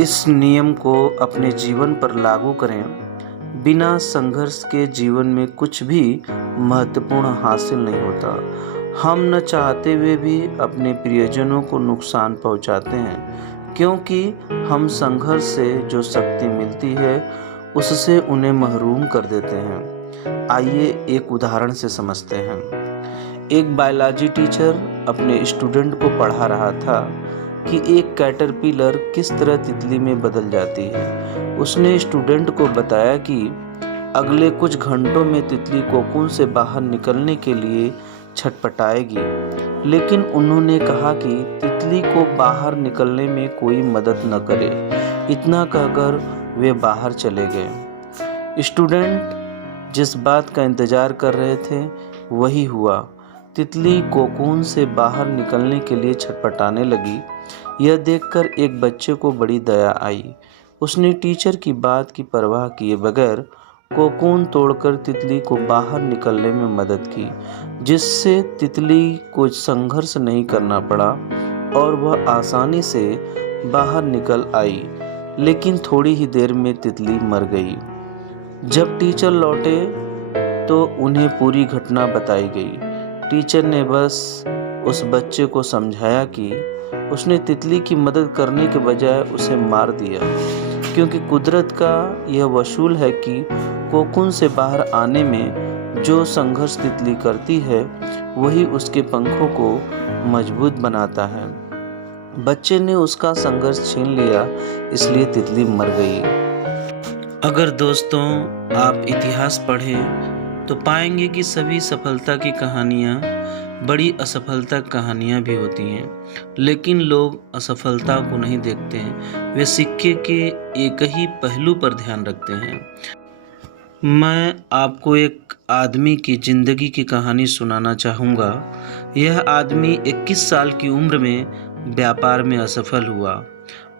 इस नियम को अपने जीवन पर लागू करें। बिना संघर्ष के जीवन में कुछ भी महत्वपूर्ण हासिल नहीं होता। हम न चाहते हुए भी अपने प्रियजनों को नुकसान पहुंचाते हैं, क्योंकि हम संघर्ष से जो शक्ति मिलती है उससे उन्हें महरूम कर देते हैं। आइए एक उदाहरण से समझते हैं। एक बायोलॉजी टीचर अपने स्टूडेंट को पढ़ा रहा था कि एक कैटरपिलर किस तरह तितली में बदल जाती है। उसने स्टूडेंट को बताया कि अगले कुछ घंटों में तितली कोकून से बाहर निकलने के लिए छटपटाएगी, लेकिन उन्होंने कहा कि तितली को बाहर निकलने में कोई मदद न करे। इतना कहकर वे बाहर चले गए। स्टूडेंट जिस बात का इंतजार कर रहे थे वही हुआ। तितली कोकून से बाहर निकलने के लिए छटपटाने लगी। यह देखकर एक बच्चे को बड़ी दया आई। उसने टीचर की बात की परवाह किए बगैर कोकून तोड़कर तितली को बाहर निकलने में मदद की, जिससे तितली को संघर्ष नहीं करना पड़ा और वह आसानी से बाहर निकल आई। लेकिन थोड़ी ही देर में तितली मर गई। जब टीचर लौटे तो उन्हें पूरी घटना बताई गई। टीचर ने बस उस बच्चे को समझाया कि उसने तितली की मदद करने के बजाय उसे मार दिया, क्योंकि कुदरत का यह वसूल है कि कोकून से बाहर आने में जो संघर्ष तितली करती है वही उसके पंखों को मजबूत बनाता है। बच्चे ने उसका संघर्ष छीन लिया, इसलिए तितली मर गई। अगर दोस्तों आप इतिहास पढ़ें तो पाएंगे कि सभी सफलता की कहानियाँ बड़ी असफलता कहानियाँ भी होती हैं, लेकिन लोग असफलता को नहीं देखते हैं। वे सिक्के के एक ही पहलू पर ध्यान रखते हैं। मैं आपको एक आदमी की ज़िंदगी की कहानी सुनाना चाहूँगा। यह आदमी 21 साल की उम्र में व्यापार में असफल हुआ।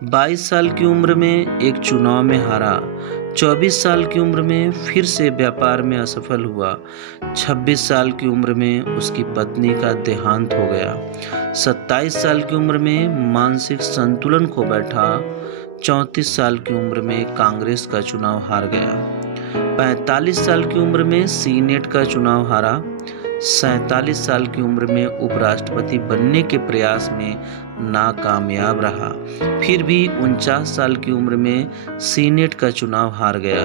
22 साल की उम्र में एक चुनाव में हारा। 24 साल की उम्र में फिर से व्यापार में असफल हुआ। 26 साल की उम्र में उसकी पत्नी का देहांत हो गया। 27 साल की उम्र में मानसिक संतुलन खो बैठा। 34 साल की उम्र में कांग्रेस का चुनाव हार गया। 45 साल की उम्र में सीनेट का चुनाव हारा। 47 साल की उम्र में उपराष्ट्रपति बनने के प्रयास में नाकामयाब रहा। फिर भी 49 साल की उम्र में सीनेट का चुनाव हार गया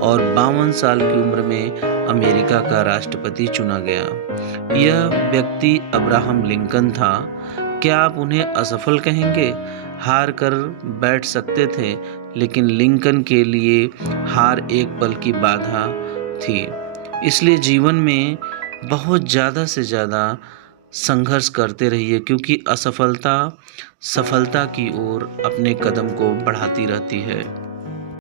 और 52 साल की उम्र में अमेरिका का राष्ट्रपति चुना गया। यह व्यक्ति अब्राहम लिंकन था। क्या आप उन्हें असफल कहेंगे? हार कर बैठ सकते थे, लेकिन लिंकन के लिए हार एक पल की बाधा थी। इसलिए जीवन में बहुत ज़्यादा से ज़्यादा संघर्ष करते रहिए, क्योंकि असफलता सफलता की ओर अपने कदम को बढ़ाती रहती है।